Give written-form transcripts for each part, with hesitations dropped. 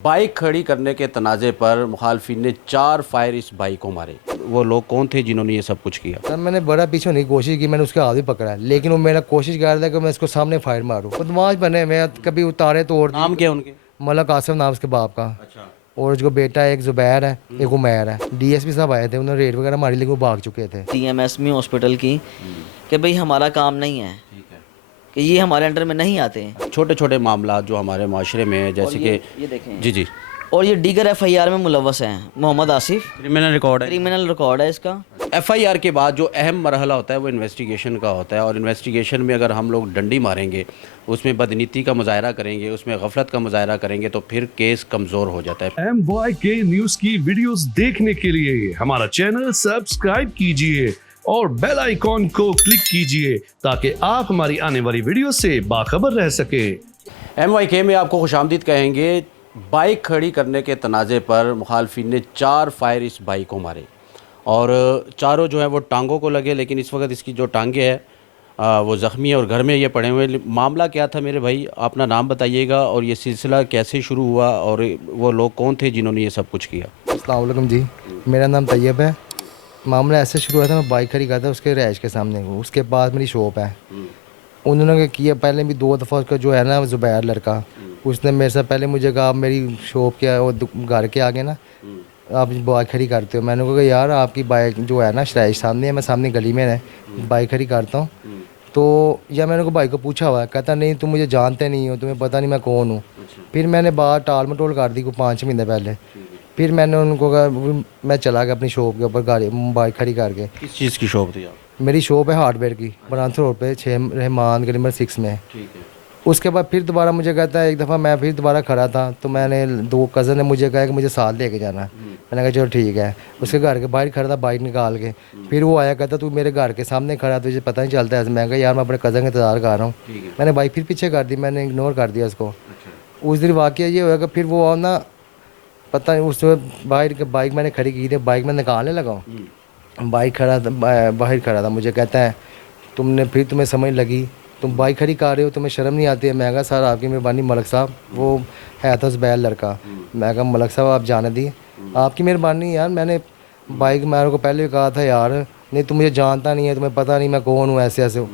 Bike खड़ी करने के तनाज़े पर मुखालफिन ने 4 फायर इस बाइक को मारे। वो लोग कौन थे जिन्होंने ये सब कुछ किया? सर मैंने बड़ा पीछे होने की कोशिश की, मैंने उसका हाथ भी पकड़ा है, लेकिन वो मेरा कोशिश कर रहा था कि मैं इसको सामने फायर मारूं। बदमाश बने, मैं कभी उतारे तो और नाम क्या उनके? मलक आसिफ नाम उसके बाप का। अच्छा। और उसका बेटा एक जुबैर है, एक उमैर है। डीएसपी साहब आए थे, उन्होंने रेड वगैरह मारी, लेकिन वो भाग चुके थे। टीएमएसमी हॉस्पिटल की कि भाई हमारा काम नहीं है, ठीक है। कि ये हमारे अंडर में नहीं आते हैं। छोटे छोटे मामला जो हमारे माशरे में है, और जैसे कि ये देखें, जी जी, और ये दीगर एफआईआर में मुलव्वस हैं। मोहम्मद आसिफ, क्रिमिनल रिकॉर्ड है। क्रिमिनल रिकॉर्ड है इसका। एफआईआर के बाद जो अहम मरहला होता है वो इन्वेस्टिगेशन का होता है, और इन्वेस्टिगेशन में अगर हम लोग डंडी मारेंगे, उसमें बदनीति का मुजाहरा करेंगे, उसमें गफलत का मुजाहरा करेंगे, तो फिर केस कमज़ोर हो जाता है। MYK न्यूज की वीडियोस देखने के लिए हमारा चैनल सब्सक्राइब कीजिए और बेल आइकॉन को क्लिक कीजिए ताकि आप हमारी आने वाली वीडियो से बाखबर रह सके। MYK में आपको खुशामदीद कहेंगे। बाइक खड़ी करने के तनाज़े पर मुखालफिन ने 4 फायर इस बाइक को मारे, और चारों जो है वो टांगों को लगे, लेकिन इस वक्त इसकी जो टांगे है वो ज़ख्मी है और घर में ये पड़े हुए हैं। मामला क्या था मेरे भाई, अपना नाम बताइएगा और ये सिलसिला कैसे शुरू हुआ, और वो लोग कौन थे जिन्होंने ये सब कुछ किया? अस्सलाम वालेकुम जी, मेरा नाम तैयब है। मामला ऐसे शुरू हुआ था, मैं बाइक खड़ी करता था उसके रैश के सामने, उसके पास मेरी शॉप है। उन्होंने क्या किया, पहले भी 2 दफ़ा उसका जो है ना ज़ुबैर लड़का, उसने मेरे से पहले मुझे कहा, आप मेरी शॉप के वो घर के आगे ना आप बाइक खड़ी करते हो। मैंने कहा यार आपकी बाइक जो है ना रैश सामने है, मैं सामने गली में है बाइक खड़ी करता हूँ। तो या मैंने को भाई को पूछा हुआ है, कहता नहीं तुम मुझे जानते नहीं हो, तुम्हें पता नहीं मैं कौन हूँ। फिर मैंने बात टाल मटोल कर दी को 5 महीने पहले। फिर मैंने उनको कहा, मैं चला गया अपनी शॉप के ऊपर गाड़ी बाइक खड़ी करके। किस चीज़ की शॉप थी आप? मेरी शॉप है हार्डवेयर की, बनारस रोड पे 6 रहमान गली नंबर 6 में। ठीक है। उसके बाद फिर दोबारा मुझे कहता है, एक दफ़ा मैं फिर दोबारा खड़ा था, तो मैंने 2 कज़न ने मुझे कहा कि मुझे साथ लेके जाना है। मैंने कहा चलो ठीक है। उसके घर के बाहर खड़ा था बाइक निकाल के। फिर वो आया, कहता तू मेरे घर के सामने खड़ा, तुझे पता नहीं चलता है। मैं कहा यार मैं अपने कज़न का इंतज़ार कर रहा हूँ। मैंने बाइक फिर पीछे कर दी, मैंने इग्नोर कर दिया उसको। उस दिन वाक़या ये हुआ कि फिर वो ना पता नहीं उस बाइक मैंने खड़ी की थी, बाइक में निकालने लगा, बाइक खड़ा था बाहर खड़ा था। मुझे कहता है तुम्हें समझ लगी, तुम बाइक खड़ी कर रहे हो, तुम्हें शर्म नहीं आती है? मैं कहा सर आपकी मेहरबानी मलक साहब, वो है था ज़ुबैर लड़का। मैं कहा मलक साहब आप जाने दिए, आपकी मेहरबानी यार। मैंने बाइक मेरे को पहले भी कहा था यार, नहीं तुम मुझे जानता नहीं है, तुम्हें पता नहीं मैं कौन हूँ, ऐसे ऐसे।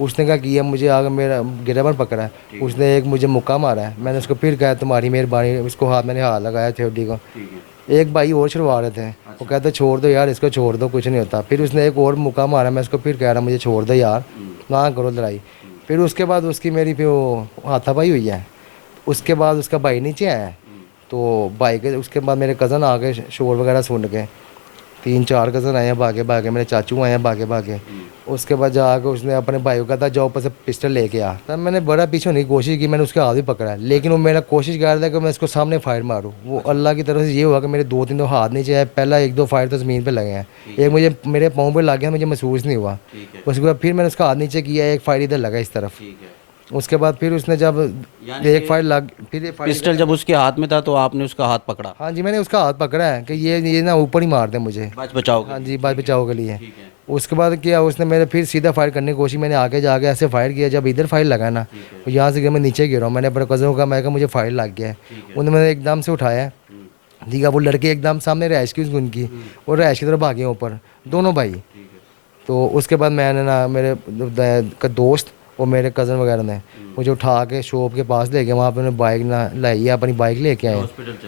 उसने क्या किया, मुझे आगे मेरा गिरफ्तार पकड़ा है, उसने एक मुझे मुक्का मारा है। मैंने उसको फिर कहा तुम्हारी मेहरबानी, उसको हाथ मैंने हाथ लगाया थेवडी को। एक भाई और छुड़वा रहे थे, वो कहते छोड़ दो यार इसको, छोड़ दो कुछ नहीं होता। फिर उसने एक और मुक्का मारा, मैं उसको फिर कह रहा मुझे छोड़ दो यार, ना करो लड़ाई। फिर उसके बाद उसकी मेरी फिर वो हाथापाई हुई है। उसके बाद उसका भाई नीचे आया, तो भाई के उसके बाद मेरे कज़न आ गए शोर वगैरह सुन के। 3-4 कज़न आए हैं भागे भागे, मेरे चाचू आए हैं भागे भागे। उसके बाद जाकर उसने अपने भाई को कहा था जाओ ऊपर से पिस्टल लेके आ। तब मैंने बड़ा पीछे होने की कोशिश की, मैंने उसका हाथ भी पकड़ा है, लेकिन वो मेरा कोशिश कर रहा था कि मैं इसको सामने फायर मारूं। वो अल्लाह की तरफ से ये हुआ कि मेरे 2-3 तो हाथ नीचे है, पहला 1-2 फायर तो ज़मीन पे लगे हैं, एक मुझे मेरे पाँव पे लग गया, मुझे महसूस नहीं हुआ। उसके बाद फिर मैंने उसका हाथ नीचे किया, एक फायर इधर लगा इस तरफ। उसके बाद फिर उसने जब एक फायर लग, फिर एक फायर, पिस्टल जब उसके हाथ में था तो आपने उसका हाथ पकड़ा? हाँ जी मैंने उसका हाथ पकड़ा है कि ये ना ऊपर ही मार दे मुझे, बच बचाओ। हाँ जी बात बचाव के लिए। उसके बाद क्या, उसने मेरे फिर सीधा फायर करने की कोशिश, मैंने आगे जाके ऐसे फायर किया, जब इधर फायर लगा ना, तो यहाँ से मैं नीचे गिरा हूँ। मैंने अपने कज़न को मैं कहा मुझे फायर लग गया है। उन्होंने मैंने एकदम से उठाया, ठीक है, वो लड़के एकदम सामने रैश की उनकी, और रैश की तरफ भागे ऊपर दोनों भाई। तो उसके बाद मैंने ना मेरे दोस्त और मेरे कज़न वगैरह ने मुझे उठा के शॉप के पास ले गए, वहाँ पे उन्होंने बाइक ना लाई, अपनी बाइक लेके आए,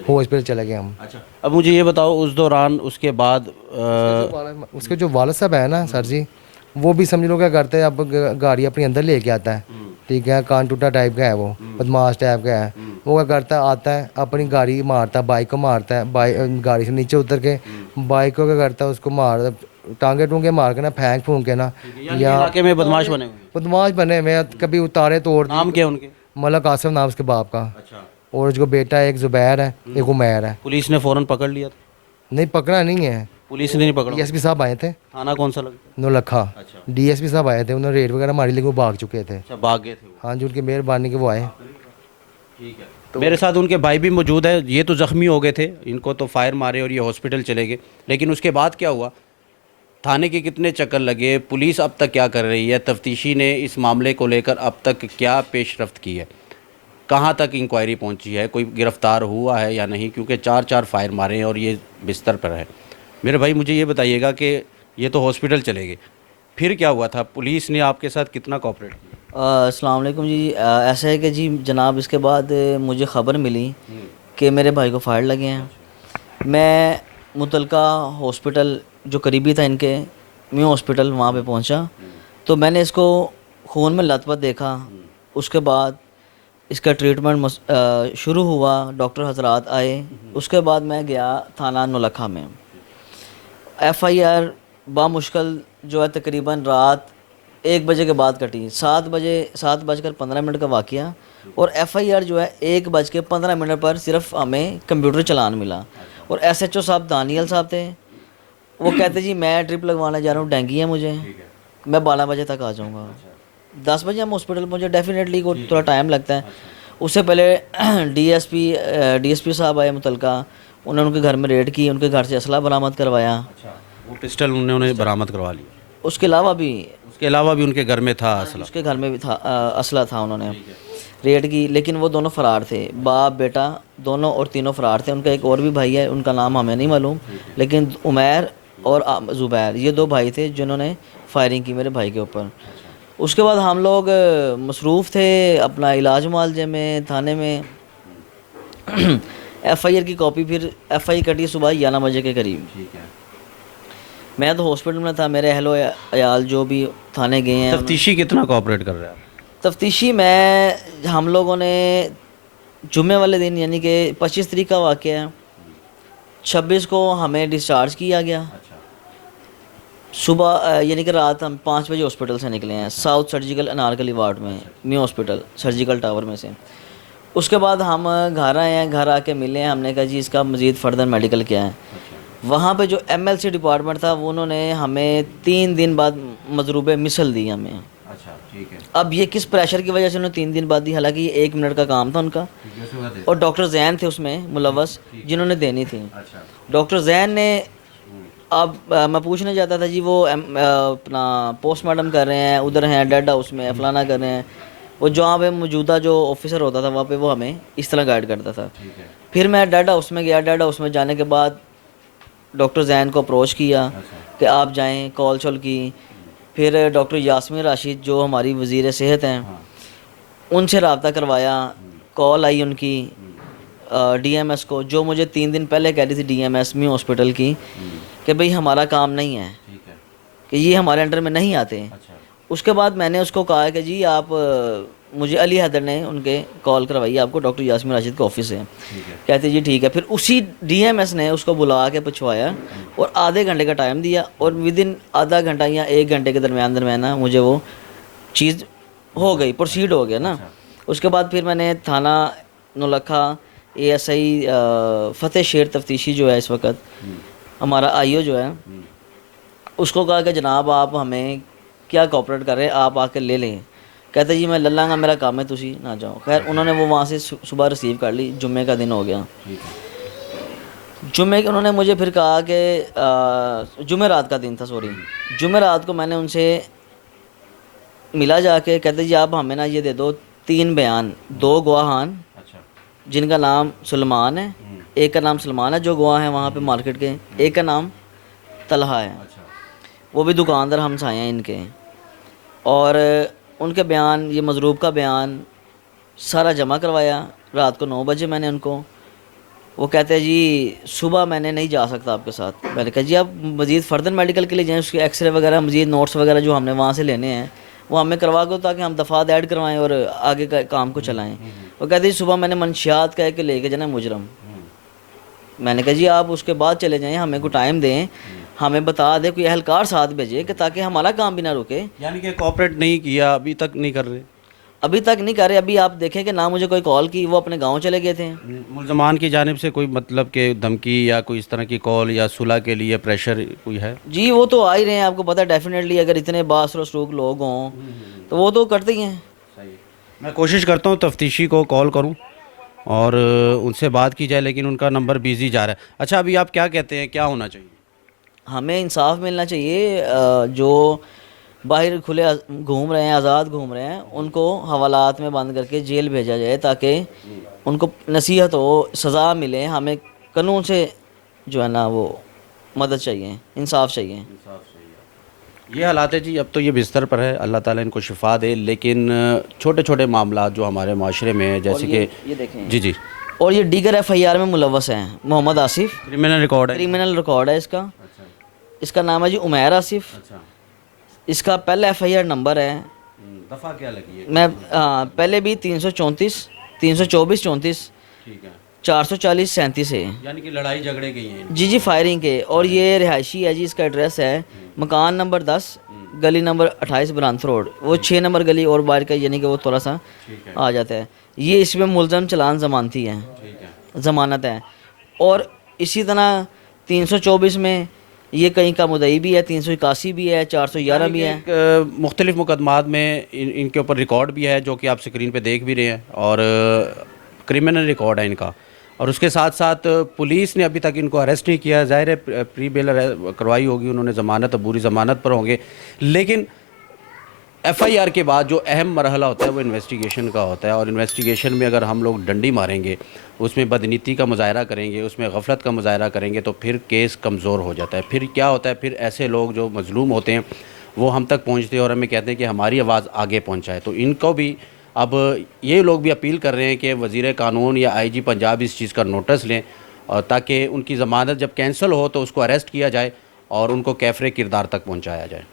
हॉस्पिटल चले गए हम। अच्छा, अब मुझे ये बताओ उस दौरान उसके बाद उसके जो वालिद साहब है ना सर जी, वो भी समझ लो क्या करते हैं, अब गाड़ी अपने अंदर लेके आता है, ठीक है, कान टूटा टाइप का है, वो बदमाश टाइप का है। वो क्या करता है, आता है अपनी गाड़ी मारता है, बाइक को मारता है, बाइक गाड़ी से नीचे उतर के बाइक को क्या करता है उसको मार, टांगे टूंगे मार के ना, फेंक फूंक के ना, या इलाके में बदमाश बने हुए हैं। बदमाश बने हुए हैं, कभी उतारे तोड़। नाम क्या उनके? मलक आसिफ नाम उसके बाप का। अच्छा। और उसका बेटा एक जुबैर है, एक उमैर है। पुलिस ने फौरन पकड़ लिया था? नहीं पकड़ा नहीं है, पुलिस ने नहीं पकड़ा? डीएसपी साहब आए थे, थाना कौन सा लगता है? नौलखा। अच्छा। डीएसपी साहब आए थे, उन्होंने रेड वगैरह मारी, लेकिन वो भाग चुके थे। अच्छा, भाग गए थे वो। हाँ जी, उनकी मेहरबानी के वो आए। ठीक है। तो मेरे साथ उनके भाई भी मौजूद है। ये तो ज़ख्मी हो गए थे, इनको तो फायर मारे और ये हॉस्पिटल चले गए, लेकिन उसके बाद क्या हुआ? थाने के कितने चक्कर लगे? पुलिस अब तक क्या कर रही है? तफ्तीशी ने इस मामले को लेकर अब तक क्या पेशरफ्त की है? कहाँ तक इंक्वायरी पहुंची है, कोई गिरफ्तार हुआ है या नहीं, क्योंकि 4 फायर मारे हैं और ये बिस्तर पर है। मेरे भाई मुझे ये बताइएगा कि ये तो हॉस्पिटल चले गए, फिर क्या हुआ था, पुलिस ने आपके साथ कितना कोऑपरेट किया? अस्सलाम वालेकुम जी। ऐसा है कि जी जनाब, इसके बाद मुझे ख़बर मिली कि मेरे भाई को फायर लगे हैं। मैं मुतलका हॉस्पिटल जो करीबी था इनके, म्यू हॉस्पिटल, वहाँ पे पहुँचा तो मैंने इसको खून में लथपथ देखा। उसके बाद इसका ट्रीटमेंट शुरू हुआ, डॉक्टर हजरात आए। उसके बाद मैं गया थाना नौलखा में। FIR बामुश्किल जो है तकरीबन रात 1 बजे के बाद कटी। 7:15 का वाक़या, और FIR जो है 1:15 पर सिर्फ हमें कंप्यूटर चलान मिला। और SHO साहब दानियल साहब थे, वो कहते जी मैं ट्रिप लगवाना जा रहा हूँ, डेंगू है मुझे, मैं 12 बजे तक आ जाऊँगा। 10 बजे हम हॉस्पिटल पहुँचे। डेफिनेटली को थोड़ा टाइम लगता है। उससे पहले DSP साहब आए मुतलका, उन्होंने उनके घर में रेड की, उनके घर से असला बरामद करवाया। वो पिस्टल उन्होंने बरामद करवा लिया। उसके अलावा भी उनके घर में था असला? उसके घर में भी था, असला था। उन्होंने रेड की, लेकिन वो दोनों फ़रार थे। बाप बेटा दोनों और तीनों फ़रार थे। उनका एक और भी भाई है, उनका नाम हमें नहीं मालूम, लेकिन उमैर और ज़ुबैर, ये 2 भाई थे जिन्होंने फायरिंग की मेरे भाई के ऊपर। उसके बाद हम लोग मसरूफ़ थे अपना इलाज मुआलजे में, थाने में। FIR की कॉपी, फिर FIR कटी सुबह 11 बजे के करीब। मैं तो हॉस्पिटल में था, मेरे अहलो अयाल जो भी थाने गए हैं। तफ्तीशी कितना कोऑपरेट कर रहा है? तफ्तीशी में हम लोगों ने जुम्मे वाले दिन, यानी कि 25 तारीख का वाक़या है, 26 को हमें डिस्चार्ज किया गया। सुबह यानी कि रात हम 5 बजे हॉस्पिटल से निकले हैं, साउथ सर्जिकल अनारकली वार्ड में, म्यू हॉस्पिटल सर्जिकल टावर में से। उसके बाद हम घर आए हैं, घर आके मिले हैं। हमने कहा जी इसका मज़ीद फर्दर मेडिकल क्या है। वहाँ पे जो MLC डिपार्टमेंट था, वो उन्होंने हमें 3 दिन बाद मजरूब मिसल दी हमें। अच्छा, ठीक है। अब ये किस प्रेशर की वजह से उन्होंने 3 दिन बाद दी, हालांकि ये 1 मिनट का काम था उनका, और डॉक्टर जैन थे उसमें मुलव्वस जिन्होंने देनी थी। डॉक्टर जैन ने, अब मैं पूछने जाता था जी वो अपना पोस्टमार्टम कर रहे हैं, उधर हैं डेड हाउस में, फलाना कर रहे हैं। वो जहाँ पे मौजूदा जो ऑफिसर होता था वहाँ पे वो हमें इस तरह गाइड करता था। फिर मैं डेड हाउस में गया। डेड हाउस में जाने के बाद डॉक्टर जैन को अप्रोच किया कि आप जाएं, कॉल शॉल की। फिर डॉक्टर यास्मीन राशिद जो हमारी वज़ीर सेहत हैं, उनसे रब्ता करवाया। कॉल आई उनकी DMS को, जो मुझे 3 दिन पहले कह रही थी DMS म्यू हॉस्पिटल की, कि भाई हमारा काम नहीं है, कि ये हमारे अंडर में नहीं आते। उसके बाद मैंने उसको कहा कि जी आप मुझे अली हैदर ने उनके कॉल करवाई आपको डॉक्टर यास्मीन राशिद के ऑफिस से। कहते जी ठीक है। फिर उसी DMS ने उसको बुला के पूछवाया और आधे घंटे का टाइम दिया, और विदिन आधा घंटा या 1 घंटे के दरमियान ना मुझे वो चीज़ हो गई, प्रोसीड हो गया ना। उसके बाद फिर मैंने थाना नौलखा ASI फ़तेह शेर तफ्तीशी जो है इस वक्त हमारा IO जो है, उसको कहा कि जनाब आप हमें क्या कोऑपरेट कर रहे हैं, आप आके ले लें। कहते जी मैं ले लाँगा, मेरा काम है, तुसी ना जाओ। खैर उन्होंने वो वहाँ से सुबह रिसीव कर ली। जुम्मे का दिन हो गया। जुम्मे के उन्होंने मुझे फिर कहा कि जुम्मे रात का दिन था, सॉरी, जुम्मे रात को मैंने उनसे मिला जाके। कहते जी आप हमें ना ये दे दो 3 बयान, 2 गवाहान जिनका नाम सलमान है, एक का नाम सलमान है जो गवाह है वहाँ पे मार्केट के, एक का नाम तलहा है, वो भी दुकानदार हम साए हैं इनके। और उनके बयान, ये मजरूब का बयान सारा जमा करवाया। रात को 9 बजे मैंने उनको, वो कहते हैं जी सुबह मैंने नहीं जा सकता आपके साथ। मैंने कहा जी आप मज़ीद फर्दर मेडिकल के लिए जाएँ, उसके एक्सरे वगैरह, मज़ीद नोट्स वगैरह जो हमने वहाँ से लेने हैं वो हमें करवा दो, ताकि हम दफ़ात ऐड करवाएं और आगे का काम को चलाएं। वो कहते जी सुबह मैंने मंशियात कह के लेके जाना मुजरम। मैंने कहा जी आप उसके बाद चले जाएं, हमें को टाइम दें, हमें बता दें, कोई अहलकार साथ भेजे कि ताकि हमारा काम भी ना रुके। यानी कि कोऑपरेट नहीं किया, अभी तक नहीं कर रहे? अभी तक नहीं कर रहे। अभी आप देखें कि ना मुझे कोई कॉल की, वो अपने गांव चले गए थे। मुल्ज़मान की जानिब से कोई मतलब के धमकी या कोई इस तरह की कॉल या सुलह के लिए प्रेशर कोई है? जी वो तो आ ही रहे हैं, आपको पता है। डेफिनेटली अगर इतने बासर सलूक लोग हों तो वो तो करते ही हैं। मैं कोशिश करता हूँ तफ्तीशी को कॉल करूँ और उनसे बात की जाए, लेकिन उनका नंबर बिजी जा रहा है। अच्छा, अभी आप क्या कहते हैं, क्या होना चाहिए? हमें इंसाफ मिलना चाहिए। जो बाहर खुले घूम रहे हैं, आज़ाद घूम रहे हैं, उनको हवालात में बंद करके जेल भेजा जाए ताकि उनको नसीहत हो, सज़ा मिले। हमें कानून से जो है ना वो मदद चाहिए, इंसाफ चाहिए। ये हालात है जी। अब तो ये बिस्तर पर है, अल्लाह ताला इनको शिफा दे। लेकिन छोटे छोटे मामला जो हमारे माशरे में है, जैसे कि ये देखें, जी जी, और ये दीगर FIR में मुलव्वस हैं। मोहम्मद आसिफ, क्रिमिनल रिकॉर्ड है। क्रिमिनल रिकॉर्ड है इसका। इसका नाम है जी उमैर आसिफ। अच्छा, इसका पहला FIR नंबर है, दफ़ा क्या लगी है? मैं पहले भी 334, 324, 34, ठीक है, 440, 37 है। यानी कि लड़ाई झगड़े गई हैं। जी फायरिंग के। और ये रिहायशी है जी, इसका एड्रेस है मकान नंबर 10, गली नंबर 28, ब्रांथ रोड। वो 6 नंबर गली और बाहर का, यानी कि वो थोड़ा सा आ जाता है। ये इसमें मुलजम चलान ज़मानती है, ठीक है, ज़मानत है। और इसी तरह 324 में ये कहीं का मुदई भी है, 381 भी है, 411 भी है। मुख्तलिफ़ मुकदमात में इनके ऊपर रिकॉर्ड भी है, जो कि आप स्क्रीन पे देख भी रहे हैं, और क्रिमिनल रिकॉर्ड है इनका। और उसके साथ साथ पुलिस ने अभी तक इनको अरेस्ट नहीं किया। ज़ाहिर है प्री बेल करवाई होगी उन्होंने, ज़मानत, अबूरी ज़मानत पर होंगे। लेकिन FIR के बाद जो अहम मरहला होता है वो इन्वेस्टिगेशन का होता है। और इन्वेस्टिगेशन में अगर हम लोग डंडी मारेंगे, उसमें बदनीति का मुजाहरा करेंगे, उसमें गफलत का मुजाहरा करेंगे, तो फिर केस कमज़ोर हो जाता है। फिर क्या होता है, फिर ऐसे लोग जो मज़लूम होते हैं वो हम तक पहुँचते हैं और हमें कहते हैं कि हमारी आवाज़ आगे पहुँचाए। तो इनको भी अब ये लोग भी अपील कर रहे हैं कि वज़ीर कानून या IG पंजाब इस चीज़ का नोटिस लें, और ताकि उनकी ज़मानत जब कैंसिल हो तो उसको अरेस्ट किया जाए और उनको कैफ़रे किरदार तक पहुँचाया जाए।